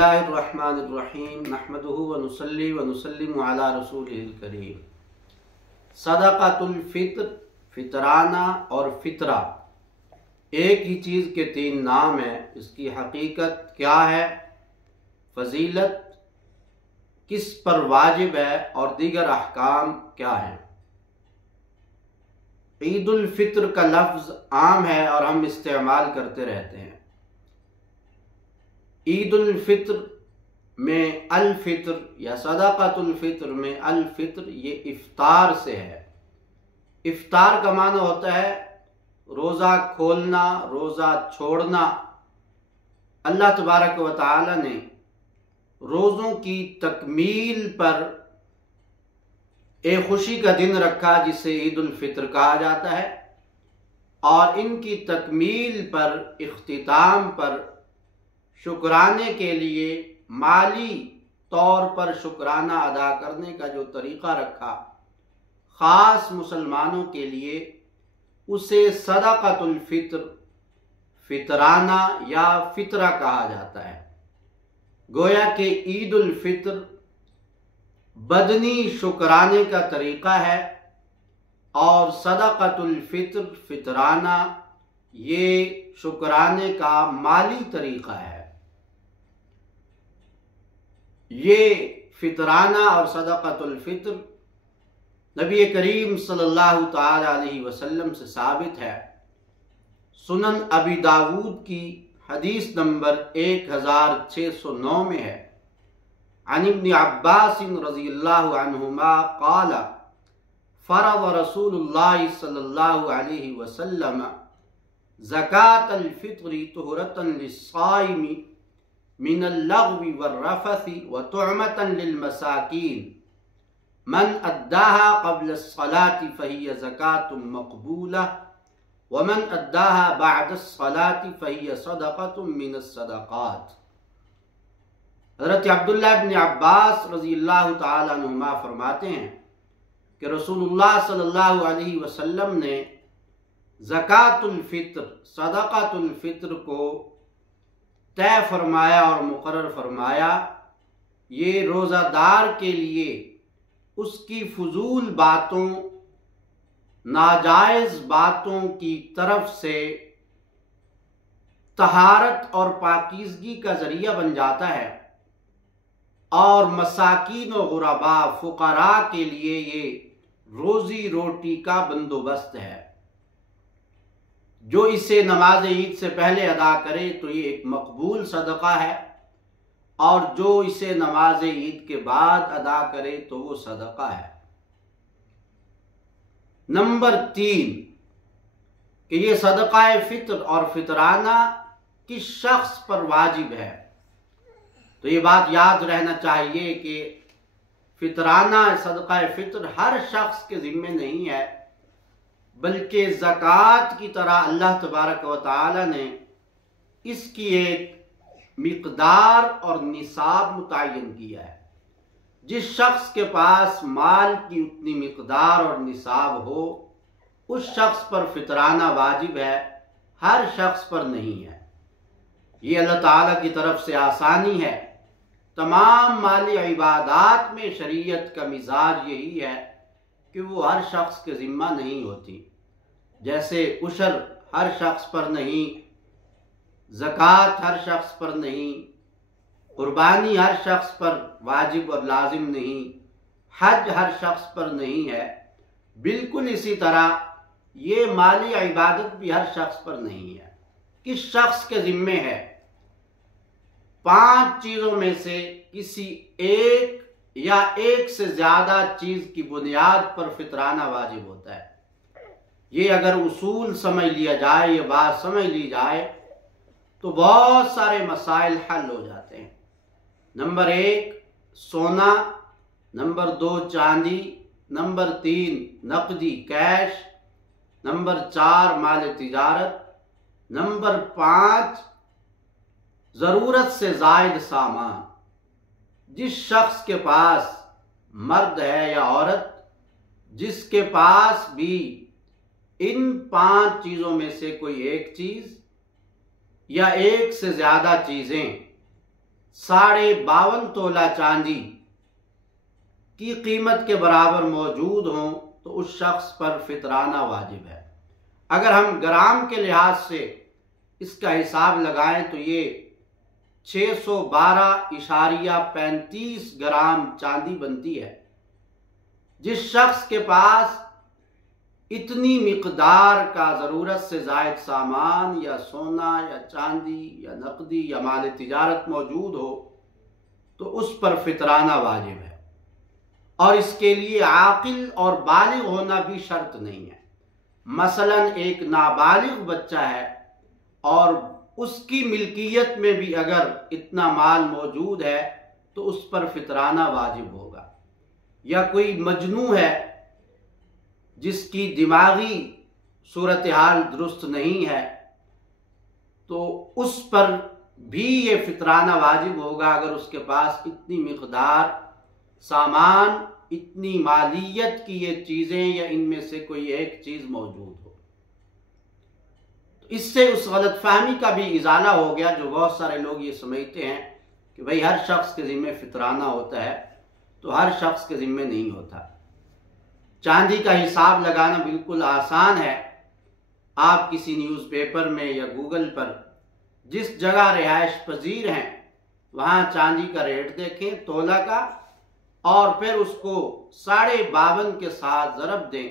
बिस्मिल्लाहिर्रहमानिर्रहीम नहमदुहु व नुसल्ली व नुसल्लिमु अला रसूलिहिल करीम। सदक़ातुल फित्र, फितराना और फितरा एक ही चीज़ के तीन नाम हैं। इसकी हकीकत क्या है, फजीलत किस पर वाजिब है और दीगर अहकाम क्या हैं। ईद उल फित्र का लफ्ज़ आम है और हम इस्तेमाल करते रहते हैं। ईद उल फित्र में अल फित्र या सदक़ातुल फित्र में अल फित्र ये इफ्तार से है। इफ्तार का माना होता है रोज़ा खोलना, रोज़ा छोड़ना। अल्लाह तबारक व तआला ने रोज़ों की तकमील पर एक खुशी का दिन रखा जिसे ईद उल फित्र कहा जाता है, और इनकी तकमील पर, इख्तिताम पर शुक्राने के लिए माली तौर पर शुक्राना अदा करने का जो तरीक़ा रखा ख़ास मुसलमानों के लिए, उसे सदक़ातुल फित्र, फितराना या फितरा कहा जाता है। गोया कि ईद उल फित्र बदनी शुक्राने का तरीक़ा है और सदक़ातुल फित्र, फितराना ये शुक्राने का माली तरीक़ा है। ये फितराना और सदक़ातुल फित्र नबी करीम सल्लल्लाहु तआला अलैहि वसल्लम से साबित है। सुनन अबी दाऊद की हदीस नंबर 1609 में है। अन इब्न अब्बास रज़ियल्लाहु अन्हुमा क़ाल फ़रज़ रसूलुल्लाह सल्लल्लाहु अलैहि वसल्लम ज़कातल फ़ित्री तुहरतन लिस्साइमी मिनल लग़्वी वर्रफ़सी व तुअमतन लिल मसाकीन मन अद्दाहा क़ब्ल अस्सलाति फ़हिय ज़कातुम मक़बूला व मन अद्दाहा बअद अस्सलाति फ़हिय सदक़तुम मिनस सदक़ात। हज़रत अब्दुल्लाह इब्न अब्बास रज़ियल्लाहु तआला अन्हुमा फरमाते हैं कि रसूलुल्लाह सल्लल्लाहु अलैहि वसल्लम ने ज़कातुल फ़ित्र, सदक़ातुल फ़ित्र को तय फरमाया और मुकर्रर फरमाया। ये रोज़ादार के लिए उसकी फजूल बातों, नाजायज़ बातों की तरफ से तहारत और पाकीज़गी का ज़रिया बन जाता है, और मसाकीन व गुरबा, फ़ुक़रा के लिए ये रोज़ी रोटी का बंदोबस्त है। जो इसे नमाज ईद से पहले अदा करे तो ये एक मकबूल सदका है, और जो इसे नमाज ईद के बाद अदा करे तो वो सदका है। नंबर 3 कि ये सदका फित्र और फितराना किस शख्स पर वाजिब है। तो ये बात याद रहना चाहिए कि फितराना, सदका फित्र हर शख्स के ज़िम्मे नहीं है, बल्कि ज़कात की तरह अल्लाह तबारक व तआला ने इसकी एक मिक़दार और निसाब मुतय्यन किया है। जिस शख्स के पास माल की उतनी मिक़दार और निसाब हो, उस शख्स पर फितराना वाजिब है, हर शख्स पर नहीं है। ये अल्लाह ताला की तरफ से आसानी है। तमाम माली इबादात में शरीयत का मिजाज यही है कि वो हर शख्स के ज़िम्मा नहीं होती। जैसे उशर हर शख्स पर नहीं, ज़कात हर शख्स पर नहीं, कुर्बानी हर शख्स पर वाजिब और लाजिम नहीं, हज हर शख्स पर नहीं है। बिल्कुल इसी तरह ये माली इबादत भी हर शख्स पर नहीं है। किस शख्स के ज़िम्मे है? 5 चीज़ों में से किसी एक या एक से ज़्यादा चीज़ की बुनियाद पर फितराना वाजिब होता है। ये अगर उसूल समझ लिया जाए, ये बात समझ ली जाए, तो बहुत सारे मसाइल हल हो जाते हैं। नंबर 1 सोना, नंबर 2 चांदी, नंबर 3 नकदी कैश, नंबर 4 माल तिजारत, नंबर 5 ज़रूरत से ज़ायद सामान। जिस शख्स के पास, मर्द है या औरत, जिसके पास भी इन 5 चीज़ों में से कोई एक चीज़ या एक से ज़्यादा चीज़ें 52.5 تولہ چاندی کی قیمت کے برابر موجود ہوں تو اس شخص پر فطرانہ واجب ہے۔ اگر ہم گرام کے لحاظ سے اس کا حساب لگائیں تو یہ 612.35 گرام چاندی بنتی ہے۔ جس شخص کے پاس اتنی مقدار کا ضرورت سے زائد سامان یا سونا یا چاندی یا نقدی یا مال تجارت موجود ہو تو اس پر فطرانہ واجب ہے، اور اس کے لیے عاقل اور بالغ ہونا بھی شرط نہیں ہے۔ مثلا ایک نابالغ بچہ ہے اور اس کی ملکیت میں بھی اگر اتنا مال موجود ہے تو اس پر فطرانہ واجب ہوگا، یا کوئی مجنون ہے جس کی دماغی صورتحال درست نہیں ہے تو اس پر بھی یہ فطرانہ واجب ہوگا اگر اس کے پاس اتنی مقدار سامان، اتنی مالیت کی یہ چیزیں یا ان میں سے کوئی ایک چیز موجود ہو۔ اس سے اس غلط فہمی کا بھی ازالہ ہو گیا جو بہت سارے لوگ یہ سمجھتے ہیں کہ بھئی ہر شخص کے ذمہ فطرانہ ہوتا ہے، تو ہر شخص کے ذمہ نہیں ہوتا۔ چاندی کا حساب لگانا بالکل آسان ہے۔ آپ کسی نیوز پیپر میں یا گوگل پر جس جگہ رہائش پذیر ہیں وہاں چاندی کا ریٹ دیکھیں تولہ کا، اور پھر اس کو 52.5 کے ساتھ ضرب دیں،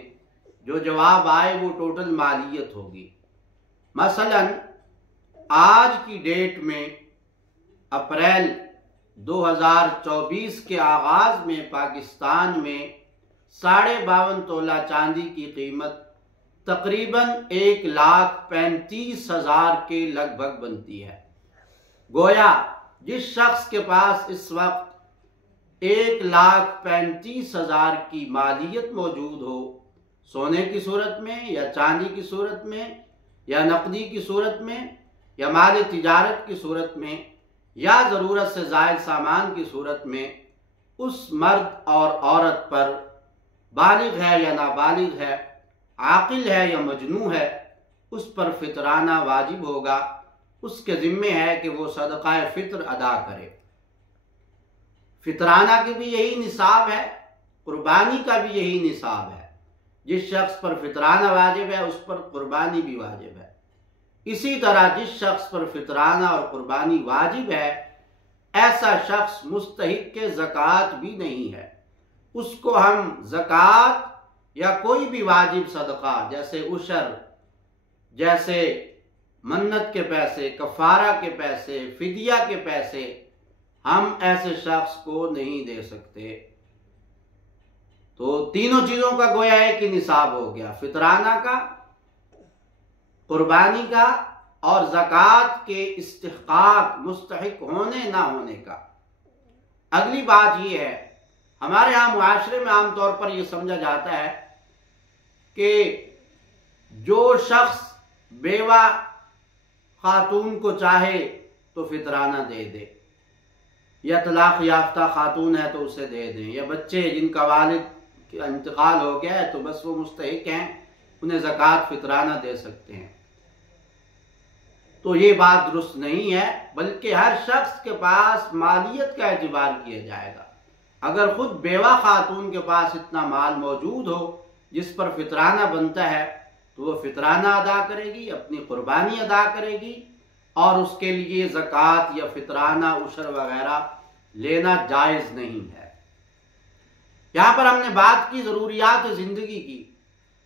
جو جواب آئے وہ ٹوٹل مالیت ہوگی۔ مثلا آج کی ڈیٹ میں اپریل 2024 کے آغاز میں پاکستان میں 52.5 تولہ چاندی کی قیمت تقریباً 1,35,000 کے لگ بھگ بنتی ہے۔ گویا جس شخص کے پاس اس وقت 1,35,000 کی مالیت موجود ہو، سونے کی صورت میں یا چاندی کی صورت میں یا نقدی کی صورت میں یا مال تجارت کی صورت میں یا ضرورت سے زائد سامان کی صورت میں، اس مرد اور عورت پر بالغ ہے یا نابالغ ہے، عاقل ہے یا مجنون ہے، اس پر فطرانہ واجب ہوگا۔ اس کے ذمہ ہے کہ وہ صدقہ فطر ادا کرے۔ فطرانہ کی بھی یہی نصاب ہے، قربانی کا بھی یہی نصاب ہے۔ جس شخص پر فطرانہ واجب ہے اس پر قربانی بھی واجب ہے۔ اسی طرح جس شخص پر فطرانہ اور قربانی واجب ہے ایسا شخص مستحق زکوٰۃ بھی نہیں ہے۔ اس کو ہم زکوٰۃ یا کوئی بھی واجب صدقہ جیسے عشر، جیسے منت کے پیسے، کفارہ کے پیسے، فدیہ کے پیسے، ہم ایسے شخص کو نہیں دے سکتے۔ تو تینوں چیزوں کا گویا ایک ہی نصاب ہو گیا، فطرانہ کا، قربانی کا اور زکوٰۃ کے استحقاق، مستحق ہونے نہ ہونے کا۔ اگلی بات یہ ہے، ہمارے ہاں معاشرے میں عام طور پر یہ سمجھا جاتا ہے کہ جو شخص بیوہ خاتون کو چاہے تو فطرانہ دے دے، یا طلاق یافتہ خاتون ہے تو اسے دے دیں، یا بچے جن کا والد کا انتقال ہو گیا ہے تو بس وہ مستحق ہیں، انہیں زکوٰۃ فطرانہ دے سکتے ہیں۔ تو یہ بات درست نہیں ہے، بلکہ ہر شخص کے پاس مالیت کا اعتبار کیا جائے گا۔ اگر خود بیوہ خاتون کے پاس اتنا مال موجود ہو جس پر فطرانہ بنتا ہے تو وہ فطرانہ ادا کرے گی، اپنی قربانی ادا کرے گی، اور اس کے لیے زکوٰۃ یا فطرانہ عشر وغیرہ لینا جائز نہیں ہے۔ یہاں پر ہم نے بات کی ضروریات زندگی کی،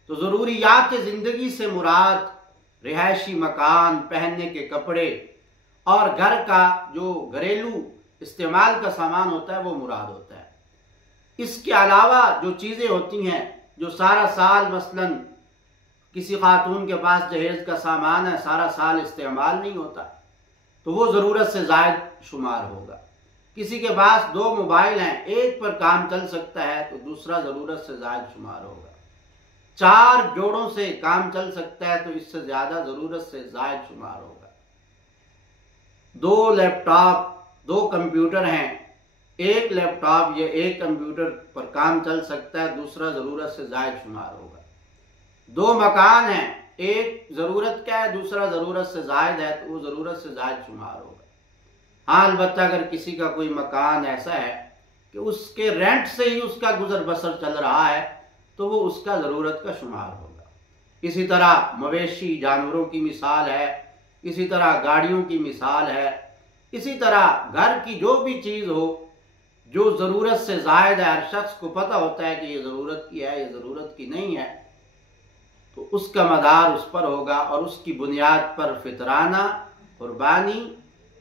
تو ضروریات زندگی سے مراد رہائشی مکان، پہننے کے کپڑے اور گھر کا جو گھریلو استعمال کا سامان ہوتا ہے وہ مراد ہوتا ہے۔ اس کے علاوہ جو چیزیں ہوتی ہیں جو سارا سال، مثلا کسی خاتون کے پاس جہیز کا سامان ہے، سارا سال استعمال نہیں ہوتا تو وہ ضرورت سے زائد شمار ہوگا۔ کسی کے پاس 2 موبائل ہیں، ایک پر کام چل سکتا ہے تو دوسرا ضرورت سے زائد شمار ہوگا۔ 4 جوڑوں سے کام چل سکتا ہے تو اس سے زیادہ ضرورت سے زائد شمار ہوگا۔ 2 لیپ ٹاپ، 2 کمپیوٹر ہیں، ایک لیپ ٹاپ یا ایک کمپیوٹر پر کام چل سکتا ہے، دوسرا ضرورت سے زائد شمار ہوگا۔ 2 مکان ہیں، ایک ضرورت کا ہے، دوسرا ضرورت سے زائد ہے تو وہ ضرورت سے زائد شمار ہوگا۔ ہاں البتہ اگر کسی کا کوئی مکان ایسا ہے کہ اس کے رینٹ سے ہی اس کا گزر بسر چل رہا ہے تو وہ اس کا ضرورت کا شمار ہوگا۔ اسی طرح مویشی جانوروں کی مثال ہے، اسی طرح گاڑیوں کی مثال ہے، اسی طرح گھر کی جو بھی چیز ہو جو ضرورت سے زائد ہے، ہر شخص کو پتہ ہوتا ہے کہ یہ ضرورت کی ہے، یہ ضرورت کی نہیں ہے، تو اس کا مدار اس پر ہوگا اور اس کی بنیاد پر فطرانہ، قربانی،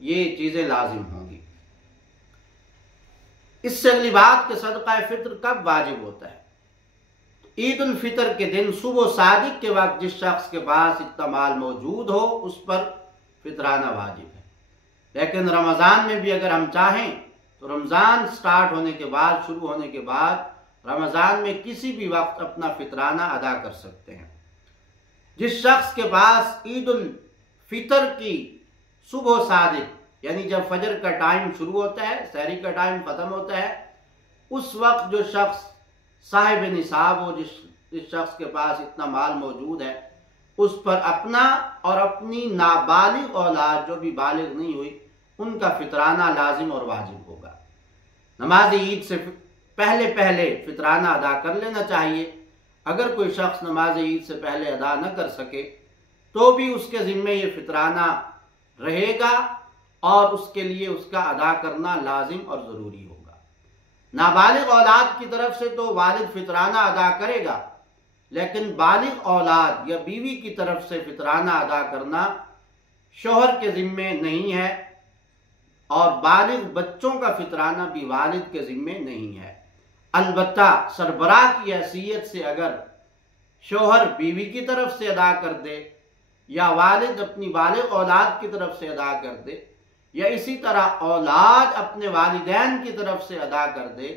یہ چیزیں لازم ہوں گی۔ اس سے اگلی بات کہ صدقہ فطر کب واجب ہوتا ہے؟ عید الفطر کے دن صبح صادق کے وقت جس شخص کے پاس اتنا مال موجود ہو اس پر فطرانہ واجب ہے، لیکن رمضان میں بھی اگر ہم چاہیں تو رمضان سٹارٹ ہونے کے بعد، شروع ہونے کے بعد رمضان میں کسی بھی وقت اپنا فطرانہ ادا کر سکتے ہیں۔ جس شخص کے پاس عید الفطر کی صبح صادق یعنی جب فجر کا ٹائم شروع ہوتا ہے، سحری کا ٹائم ختم ہوتا ہے، اس وقت جو شخص صاحب نصاب ہو، جس شخص کے پاس اتنا مال موجود ہے، اس پر اپنا اور اپنی نابالغ اولاد جو بھی بالغ نہیں ہوئی ان کا فطرانہ لازم اور واجب ہوگا۔ نماز عید سے پہلے فطرانہ ادا کر لینا چاہیے۔ اگر کوئی شخص نماز عید سے پہلے ادا نہ کر سکے تو بھی اس کے ذمے یہ فطرانہ رہے گا اور اس کے لیے اس کا ادا کرنا لازم اور ضروری ہوگا۔ نابالغ اولاد کی طرف سے تو والد فطرانہ ادا کرے گا، لیکن بالغ اولاد یا بیوی کی طرف سے فطرانہ ادا کرنا شوہر کے ذمے نہیں ہے، اور بالغ بچوں کا فطرانہ بھی والد کے ذمے نہیں ہے۔ البتہ سربراہ کی حیثیت سے اگر شوہر بیوی کی طرف سے ادا کر دے یا والد اپنی بالغ اولاد کی طرف سے ادا کر دے یا اسی طرح اولاد اپنے والدین کی طرف سے ادا کر دے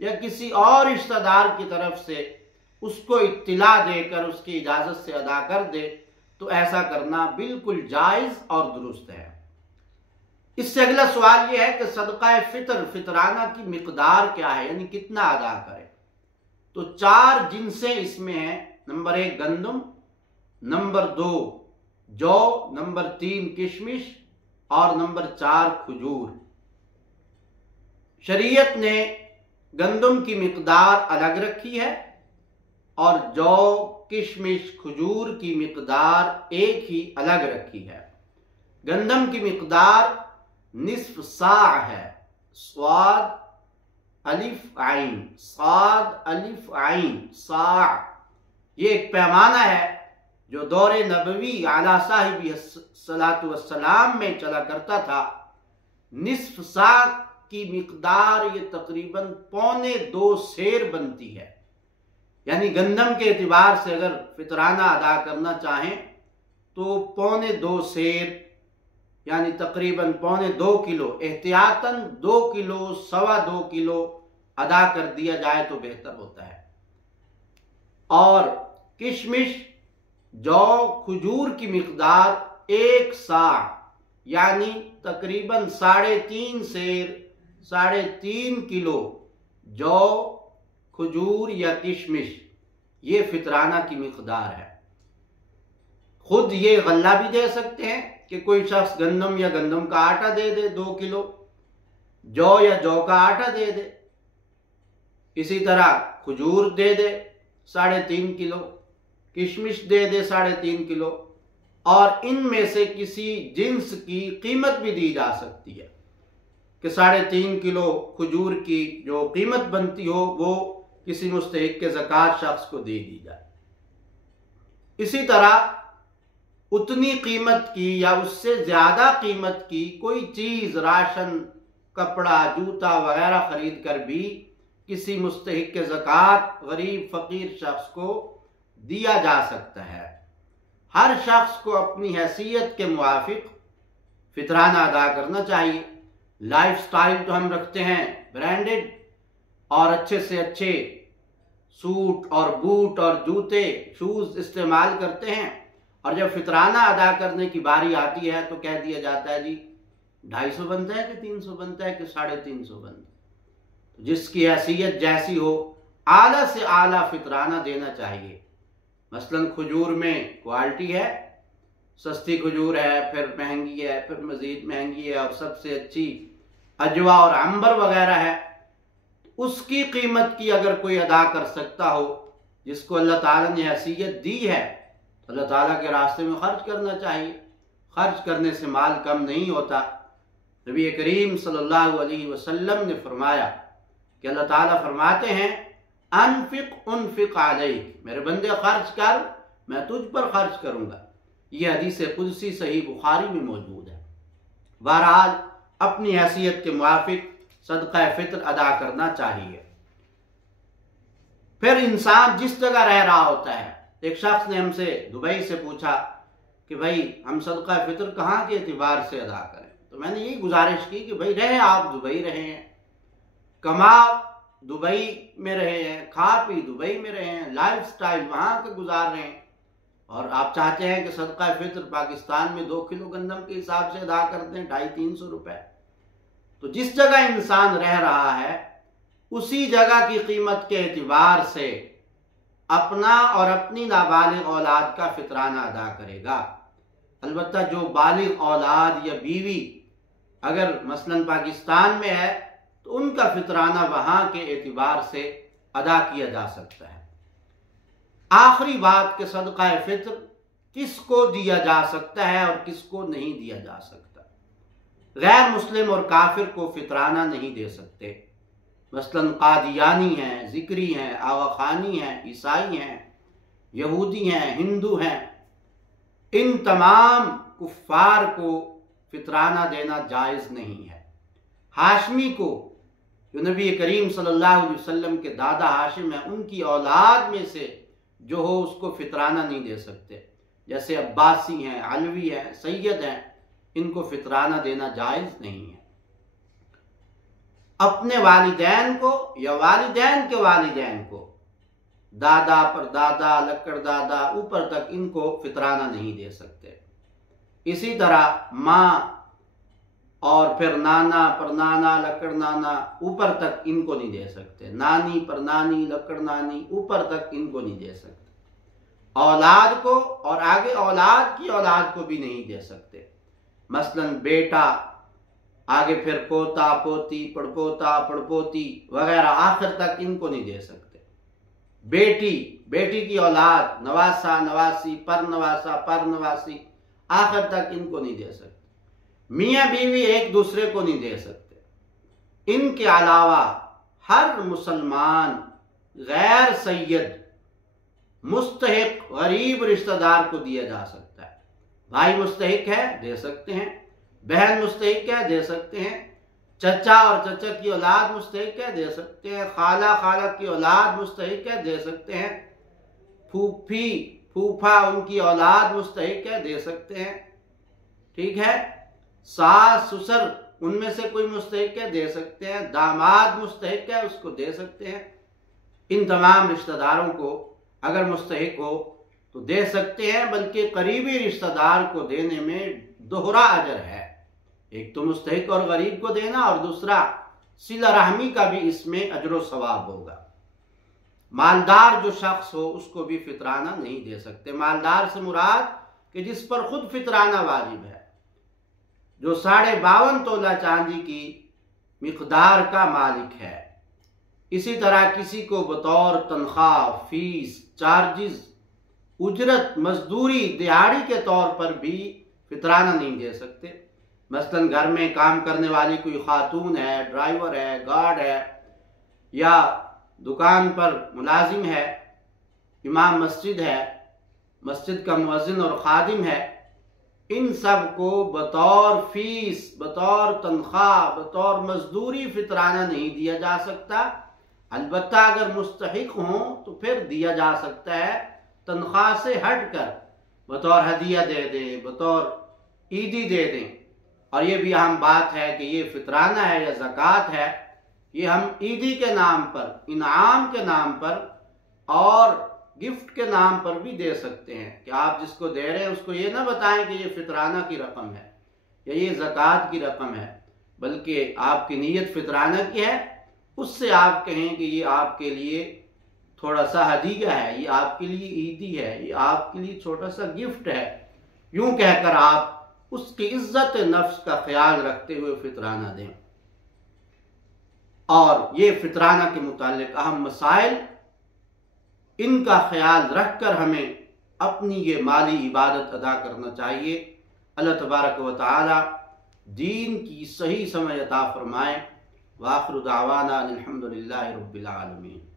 یا کسی اور رشتہ دار کی طرف سے اس کو اطلاع دے کر اس کی اجازت سے ادا کر دے تو ایسا کرنا بالکل جائز اور درست ہے۔ اس سے اگلا سوال یہ ہے کہ صدقہ فطر، فطرانہ کی مقدار کیا ہے، یعنی کتنا ادا کرے؟ تو 4 جنسیں اس میں ہیں۔ نمبر 1 گندم، نمبر 2 جو، نمبر 3 کشمش اور نمبر 4 کھجور۔ شریعت نے گندم کی مقدار الگ رکھی ہے اور جو، کشمش، کھجور کی مقدار ایک ہی الگ رکھی ہے۔ گندم کی مقدار نصف صاع ہے، صاد الف عین، صاد الف عین، صاع۔ یہ ایک پیمانہ ہے جو دور نبوی اعلیٰ صاحب الصلاۃ والسلام میں چلا کرتا تھا۔ نصف صاع کی مقدار یہ تقریباً 1.25 سیر بنتی ہے، یعنی گندم کے اعتبار سے اگر فطرانہ ادا کرنا چاہیں تو 1.25 سیر یعنی تقریباً 1.25 کلو، احتیاطاً 2 کلو، 2.25 کلو ادا کر دیا جائے تو بہتر ہوتا ہے۔ اور کشمش، جو، کھجور کی مقدار 1 صاع یعنی تقریباً 3.5 سیر، 3.5 کلو جو، کھجور یا کشمش، یہ فطرانہ کی مقدار ہے۔ خود یہ غلہ بھی دے سکتے ہیں کہ کوئی شخص گندم یا گندم کا آٹا دے دے 2 کلو، جو یا جو کا آٹا دے دے، اسی طرح کھجور دے دے 3.5 کلو، کشمش دے دے 3.5 کلو، اور ان میں سے کسی جنس کی قیمت بھی دی جا سکتی ہے کہ 3.5 کلو کھجور کی جو قیمت بنتی ہو وہ کسی مستحق کے زکوٰۃ شخص کو دے دی جائے۔ اسی طرح اتنی قیمت کی یا اس سے زیادہ قیمت کی کوئی چیز، راشن، کپڑا، جوتا وغیرہ خرید کر بھی کسی مستحق کے زکوٰۃ، غریب فقیر شخص کو دیا جا سکتا ہے۔ ہر شخص کو اپنی حیثیت کے موافق فطرانہ ادا کرنا چاہیے۔ لائف سٹائل تو ہم رکھتے ہیں برانڈڈ اور اچھے سے اچھے سوٹ اور بوٹ اور جوتے، شوز استعمال کرتے ہیں، اور جب فطرانہ ادا کرنے کی باری آتی ہے تو کہہ دیا جاتا ہے جی 250 بنتا ہے کہ 300 بنتا ہے کہ 350 بنتا ہے۔ جس کی حیثیت جیسی ہو اعلیٰ سے اعلیٰ فطرانہ دینا چاہیے۔ مثلا کھجور میں کوالٹی ہے सस्ती खजूर है, फिर महंगी है, फिर मज़ीद महंगी है, और सबसे अच्छी अजवा और अंबर वगैरह है। उसकी कीमत की अगर कोई अदा कर सकता हो, जिसको अल्लाह ताला ने हैसियत दी है, तो अल्लाह ताला के रास्ते में खर्च करना चाहिए। खर्च करने से माल कम नहीं होता। नबी करीम सल्लल्लाहु अलैहि वसल्लम ने फरमाया कि अल्लाह ताला फरमाते हैं, अनफिक उनफिक अलैक, मेरे बंदे खर्च कर, मैं तुझ पर खर्च करूंगा। ये हदीस कुदसी सही बुखारी में मौजूद है। बहरहाल अपनी हैसियत के मुआफिक सदका फित्र अदा करना चाहिए। फिर इंसान जिस जगह रह रहा होता है, एक शख्स ने हमसे दुबई से पूछा कि भाई हम सदका फित्र कहाँ के एतबार से अदा करें। तो मैंने यही गुजारिश की कि भाई रहे आप दुबई रहे हैं, कमा दुबई में रहे हैं, खा पी दुबई में रहे हैं, लाइफ स्टाइल वहाँ के गुजार रहे हैं, और आप चाहते हैं कि सदका फित्र पाकिस्तान में 2 किलो गंदम के हिसाब से अदा करते हैं 250-300 रुपए। तो जिस जगह इंसान रह रहा है उसी जगह की कीमत के एतबार से अपना और अपनी नाबालिग औलाद का फितराना अदा करेगा। अलबत्ता जो बालिग औलाद या बीवी अगर मसलन पाकिस्तान में है तो उनका फितराना वहाँ के एतबार से अदा किया जा सकता है। आखिरी बात के सदका फित्र किसको दिया जा सकता है और किसको नहीं दिया जा सकता। गैर मुस्लिम और काफिर को फितराना नहीं दे सकते। मसलन कादियानी हैं, जिक्री हैं, आगा खानी हैं, ईसाई हैं, यहूदी हैं, हिंदू हैं, इन तमाम कुफ्फार को फितराना देना जायज़ नहीं है। हाशमी को, जो नबी करीम सल्लल्लाहु अलैहि वसल्लम के दादा हाशिम हैं, उनकी औलाद में से जो हो उसको फितराना नहीं दे सकते। जैसे अब्बासी हैं, अलवी हैं, सैयद हैं, इनको फितराना देना जायज़ नहीं है। अपने वालिदैन को या वालिदैन के वालिदैन को, दादा परदादा लक्कड़ दादा ऊपर तक, इनको फितराना नहीं दे सकते। इसी तरह माँ और फिर नाना परनाना लक्कड़ नाना ऊपर तक इनको नहीं दे सकते। नानी परनानी लक्कड़ नानी ऊपर तक इनको नहीं दे सकते। औलाद को और आगे औलाद की औलाद को भी नहीं दे सकते। मसलन बेटा, आगे फिर पोता पोती पड़पोता पड़पोती वगैरह आखिर तक इनको नहीं दे सकते। बेटी, बेटी की औलाद, नवासा नवासी पर नवासा पर नवासी आखिर तक इनको नहीं दे सकते। मियाँ बीवी एक दूसरे को नहीं दे सकते। इनके अलावा हर मुसलमान गैर सैयद मुस्तहिक गरीब रिश्तेदार को दिया जा सकता है। भाई मुस्तहिक है, दे सकते हैं। बहन मुस्तहिक है, दे सकते हैं। चचा और चचा की औलाद मुस्तहिक है, दे सकते हैं। खाला खाला की औलाद मुस्तहिक है, दे सकते हैं। फूफी फूफा उनकी औलाद मुस्तहिक है, दे सकते हैं। ठीक है। सास ससुर उनमें से कोई मुस्तहिक है, दे सकते हैं। दामाद मुस्तहिक है, उसको दे सकते हैं। इन तमाम रिश्तेदारों को अगर मुस्तहिक हो तो दे सकते हैं, बल्कि करीबी रिश्तेदार को देने में दोहरा अजर है। एक तो मुस्तहिक और गरीब को देना, और दूसरा सिला रहमी का भी इसमें अजर सवाब होगा। मालदार जो शख्स हो उसको भी फितराना नहीं दे सकते। मालदार से मुराद कि जिस पर खुद फितराना वाजिब है, जो 52.5 तोला चांदी की मिकदार का मालिक है। इसी तरह किसी को बतौर तनख्वाह, फीस, चार्जेस, उजरत, मजदूरी, दिहाड़ी के तौर पर भी फितराना नहीं दे सकते। मसलन घर में काम करने वाली कोई खातून है, ड्राइवर है, गार्ड है, या दुकान पर मुलाजिम है, इमाम मस्जिद है, मस्जिद का मुअज्जिन और खादिम है, इन सब को बतौर फीस, बतौर तनख्वाह, बतौर मजदूरी फितराना नहीं दिया जा सकता। अलबत्ता अगर मुस्तहिक हों तो फिर दिया जा सकता है, तनख्वाह से हटकर बतौर हदिया दे दें, बतौर ईदी दे दें। और ये भी अहम बात है कि ये फितराना है या ज़कात है, ये हम ईदी के नाम पर, इनाम के नाम पर और गिफ्ट के नाम पर भी दे सकते हैं। कि आप जिसको दे रहे हैं उसको ये ना बताएं कि ये फितराना की रकम है या ये ज़कात की रकम है, बल्कि आपकी नीयत फितराना की है। उससे आप कहें कि ये आपके लिए थोड़ा सा हदीया है, ये आपके लिए ईदी है, ये आपके लिए छोटा सा गिफ्ट है, یوں کہہ کر آپ اس کی عزت نفس کا خیال رکھتے ہوئے فطرانہ دیں۔ اور یہ فطرانہ کے متعلق اہم مسائل، ان کا خیال رکھ کر ہمیں اپنی یہ مالی عبادت ادا کرنا چاہیے۔ اللہ تبارک و تعالی دین کی صحیح سمجھ عطا فرمائے۔ وآخر دعوانا الحمدللہ رب العالمین۔